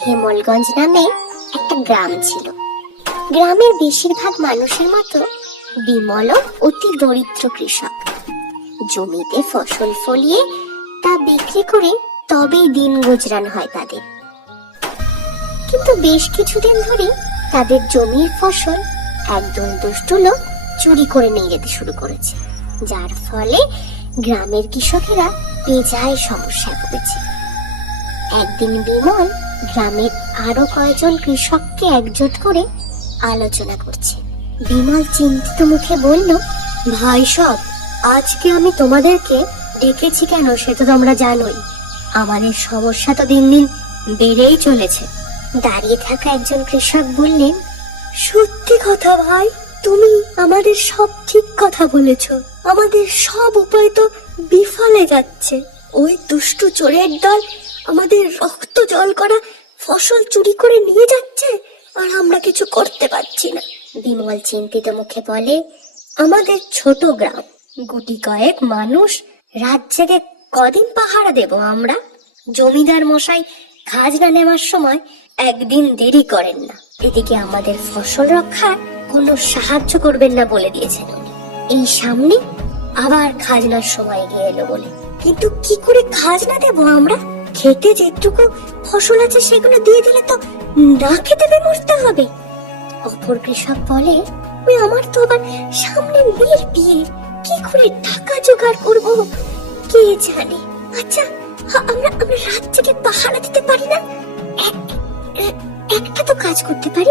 হেমলগঞ্জ নামে একটা গ্রাম ছিল। গ্রামের বেশিরভাগ মানুষের মতো বিমল অতি দরিদ্র কৃষক। জমিতে ফসল ফলিয়ে তা বিক্রি করে তবেই দিন গুজরান হয় তাদের। কিন্তু বেশ কিছুদিন ধরে তাদের জমির ফসল একদল দুষ্টু লোক চুরি করে নিয়ে যেতে শুরু করেছে, যার ফলে গ্রামের কৃষকেরা বেজায় সমস্যায় পড়েছে একদিন বিমল গ্রামের আরও কয়েকজন কৃষককে একজোট করে আলোচনা করছে। বিমল চিন্তিত মুখে বলল, ভাই সব, আজকে আমি তোমাদেরকে ডেকেছি কেন সে তো তোমরা জানোই। আমাদের সমস্যা তো দিন দিন বেড়েই চলেছে। দাঁড়িয়ে থাকা একজন কৃষক বললেন, সত্যি কথা ভাই, তুমি আমাদের সব ঠিক কথা বলেছ। আমাদের সব উপায় তো বিফলে যাচ্ছে। ওই দুষ্টু চোরের দল আমাদের রক্ত জল করা ফসল চুরি করে নিয়ে যাচ্ছে? আর আমরা কিছু করতে পারছি না। বিমল চিন্তিত মুখে বলে, আমাদের ছোট গ্রাম, গুটি কয়েক মানুষ, রাত জেগে কদিন পাহারা দেব আমরা? জমিদার মশাই খাজনা নেওয়ার সময় একদিন দেরি করেন না। এদিকে আমাদের ফসল রক্ষা কোনো সাহায্য করবেন না বলে দিয়েছেন এই সামনে আবার খাজনার সময় গিয়ে এলো বলে। কিন্তু কি করে খাজনা দেব আমরা? খেতে যেটুকু ফসল আছে সেগুলো দিয়ে দিলে তো না খেতে পেয়ে মরতে হবে। অপর কৃষক বলে, ওই আমার তো আবার সামনে মেয়ের বিয়ে। কি করে টাকা জোগাড় করব? কে জানে? আচ্ছা আমরা আমরা রাত থেকে পাহারা দিতে পারি না? একটা তো কাজ করতে পারি।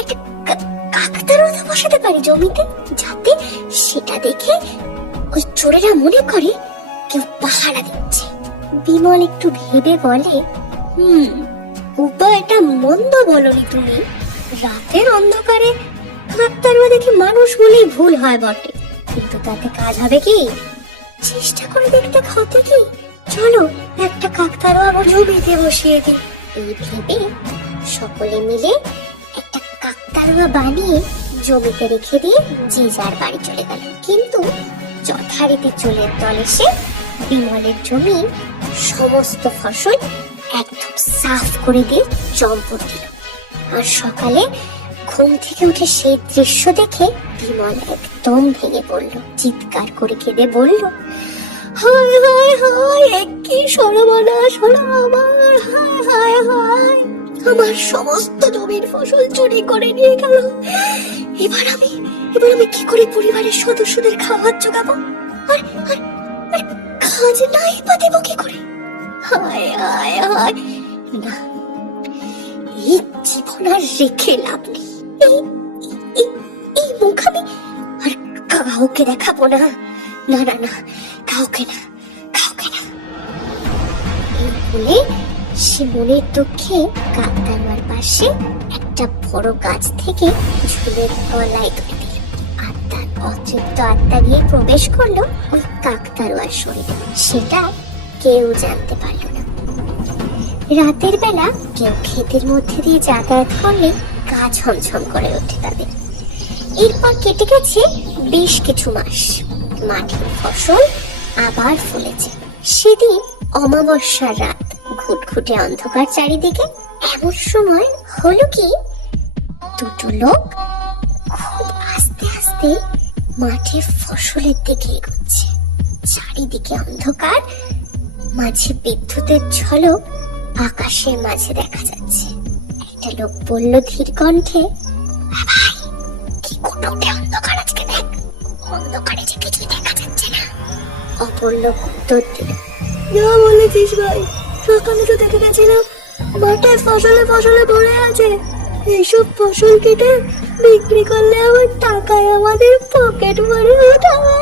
একটা কা- কাকতারও তো বসাতে পারি জমিতে, যাতে সেটা দেখে ওই চোরেরা মনে করে কেউ পাহারা দিচ্ছে। বিমল একটু ভেবে বলে, হুম উপায়টা মন্দ বলনি তুমি। রাতের অন্ধকারে দেখি মানুষ বলেই ভুল হয় বটে। কিন্তু তাতে কাজ হবে কি? চেষ্টা করে দেখতে কি? চলো, একটা কাকতারুয়া আমার জমিতে বসিয়ে দিই। এই ভেবে সকলে মিলে একটা কাকতারুয়া বানিয়ে জমিতে রেখে দিয়ে যে যার বাড়ি চলে গেল। কিন্তু যথারীতি চোলের দল এসে বিমলের জমি, সমস্ত ফসল একদম সাফ করে দিয়ে চম্পট দিল। আর সকালে ঘুম থেকে উঠে সেই দৃশ্য দেখে বিমল একদম ভেঙে পড়ল। চিৎকার করে কেঁদে বলল, হায় হায় হায় এক কি সর্বনাশ হলো আমার। হায় হায় হায়, আমার সমস্ত জমির ফসল চুরি করে নিয়ে গেল। এবার আমি এবার আমি কি করে পরিবারের সদস্যদের খাবার জোগাবো? আর আর খাজনাই বা দেবো করে? হায় হায় হায়। না, এই জীবন আর রেখে লাভ নেই। এই মুখ আমি আর কাউকে দেখাবো না। না না না, কাউকে না কাউকে না। এই বলে সে মনের দুঃখে কাকতারুয়ার পাশে একটা বড় গাছ থেকে ঝুলের গলায় ধরে দিল। আর তার অতৃপ্ত আত্মা গিয়ে প্রবেশ করল ওই কাকতারুয়ার শরীরে সেটা কেউ জানতে পারল না। রাতের বেলা কেউ ক্ষেতের মধ্যে দিয়ে যাতায়াত করলে গা ছমছম করে ওঠে তাদের। এরপর কেটে গেছে বেশ কিছু মাস। মাঠের ফসল আবার ফলেছে। সেদিন অমাবস্যার রাত। ঘুটঘুটে অন্ধকার চারিদিকে এমন সময় হলো কি, দুটো লোক খুব আস্তে আস্তে মাঠে ফসলের দিকে এগোচ্ছে। চারিদিকে অন্ধকার, মাঝে বিদ্যুতের ঝলক আকাশের মাঝে দেখা যাচ্ছে। একটা লোক বলল ধীর কণ্ঠে কি অন্ধকার আজকে দেখ। অন্ধকারে যে দেখা যাচ্ছে না। অপর লোক উত্তর দিল যা বলেছিস ভাই, সকালে তো দেখে গেছিলাম মাঠে ফসলে ফসলে ভরে আছে। এইসব ফসল কেটে বিক্রি করলে আবার টাকায় আমাদের পকেট ভরে ওঠাবে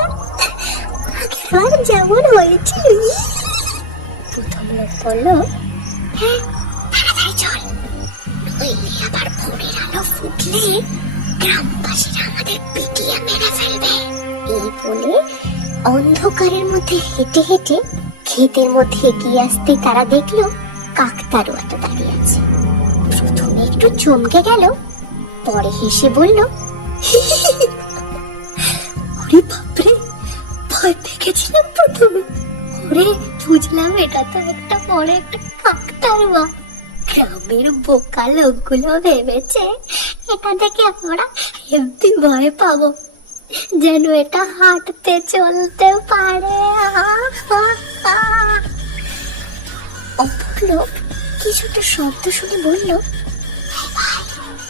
প্রথম লোক বলল হ্যাঁ অন্ধকারের মধ্যে হেঁটে হেঁটে ক্ষেতের মধ্যে এগিয়ে আসতে তারা দেখল কাকতারুয়াটা দাঁড়িয়ে আছে প্রথমে একটু চমকে গেল পরে হেসে বলল ওরে বাপরে পেয়ে প্রথমে ওরে বুঝলাম এটা তো একটা বড় একটা কাকতারুয়া গ্রামের বোকা লোকগুলো ভেবেছে এটা দেখে আমরা হেব্বি ভয় পাবো যেন এটা হাঁটতে চলতে পারে অপর লোক কিছুটা শব্দ শুনে বলল "এই ভাই,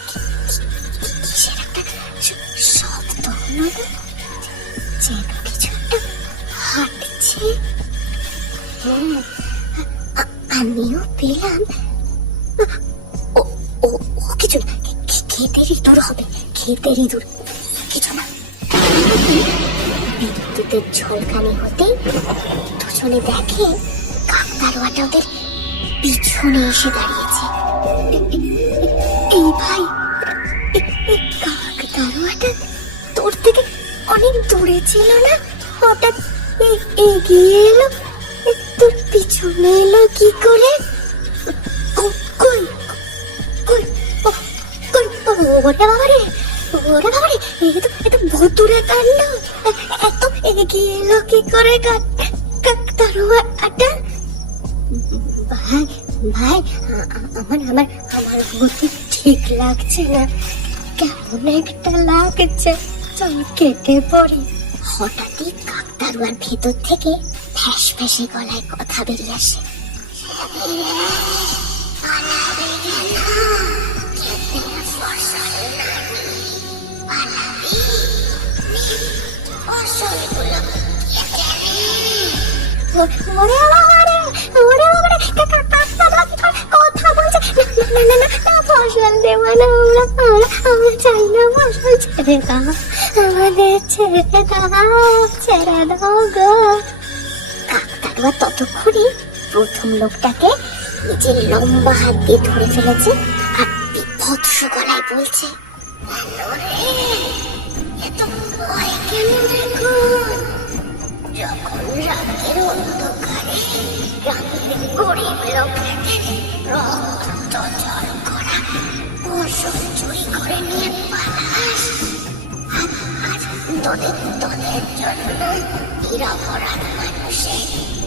কি- কি- কিসের একটা শ- শব্দ আমিও পেলাম। ও ও কিছু না, খে- ক্ষেতেরই দূর হবে ক্ষেতেরই দূর। কিছু না। বিদ্যুতের ঝলকানি হতেই দুজনে দেখে কাকতারুয়াটা ওদের পিছনে এসে দাঁড়িয়েছে। এই ভাই, এ তোর থেকে অনেক দূরে ছিল না? হঠাৎ এগিয়ে এলো। তোর পিছনে এলো কি করে? কই কই এ তো এ তো এত এগিয়ে এলো কি করে কাকতারুয়াটা ভাই ভাই আ- আমার আমার আমার ঠিক লাগছে না। কেমন একটা লাগছে। চল কেটে পড়ি। হঠাৎই কাকতারুয়ার ভেতর থেকে ফ্যাস ফ্যাসে গলায় কথা বেরিয়ে আসে। কথা বলছে? না, না, না, ফসল দেবো না, আমরা, আমরা, আমরা চাই না ফসল ছেড়ে দাও। আমাদের ছেড়ে দাও, ছেড়ে দাও গো। কাকতাড়ুয়া ততক্ষণে প্রথম লোকটাকে নিজের লম্বা হাত দিয়ে ধরে ফেলেছে আর বিভৎস গলায় বলছে তোদের তোদের জন্য নিরপরাধ মানুষের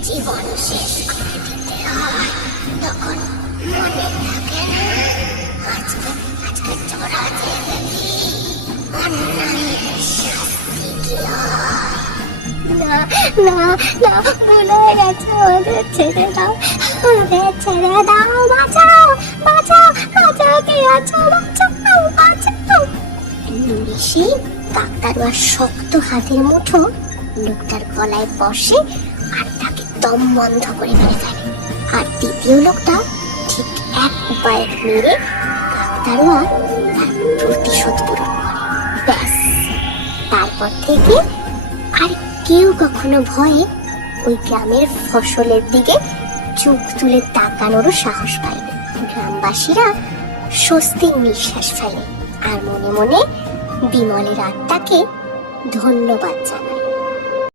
জীবন শেষ করে দিতে হয়। তখন মনে থাকে না, আজকে আজকে তোরা যে অন্যায়ের শাস্তি কি না না না, ভুল হয়ে গেছে, ওদের ছেড়ে দাও, ওদের ছেড়ে দাও, বাঁচাও বাঁচাও বাঁচাও, কে আছো? বাঁচাও বাঁচাও। কাকতারুয়ার শক্ত হাতের মুঠো লোকটার গলায় বসে আর তাকে দম বন্ধ করে মেরে ফেলে। আর দ্বিতীয় লোকটা ঠিক এক উপায়ে মেরে কাকতারুয়া তার প্রতিশোধ পূরণ করে। ব্যাস। তারপর থেকে আর কেউ কখনো ভয়ে ওই গ্রামের ফসলের দিকে চোখ তুলে তাকানোরও সাহস পায়নি। গ্রামবাসীরা স্বস্তির নিঃশ্বাস ফেলে আর মনে মনে বিমলের আত্মাকে ধন্যবাদ জানায়